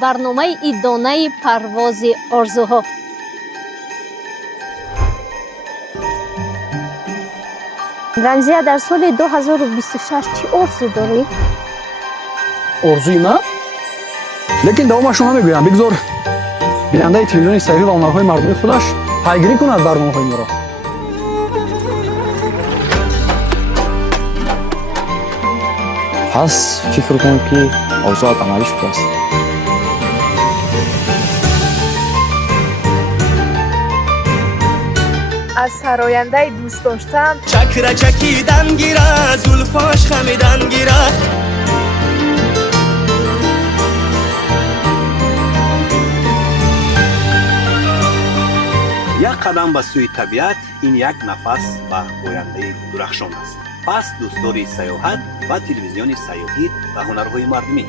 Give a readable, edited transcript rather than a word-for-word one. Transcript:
برنامه دانه پرواز آرزوها. رمزیه در سال 2026 چی آرزو داری؟ آرزوی من؟ لیکن دوام شما میگویم بگذار بیننده تلویزیون سیاسی و هنرهای مردمی خودش پیگیری کند برنامه‌های ما را. پس فکر کنم که آرزوات عملی شده است. از سراینده دوست داشتم چکره چکیدن گیره زلفاش خمیدن گیره یک قدم به سوی طبیعت این یک نفس به آینده درخشان است. پس دوستداری سیاحت و تلویزیون سیاحی و هنرهای مردمی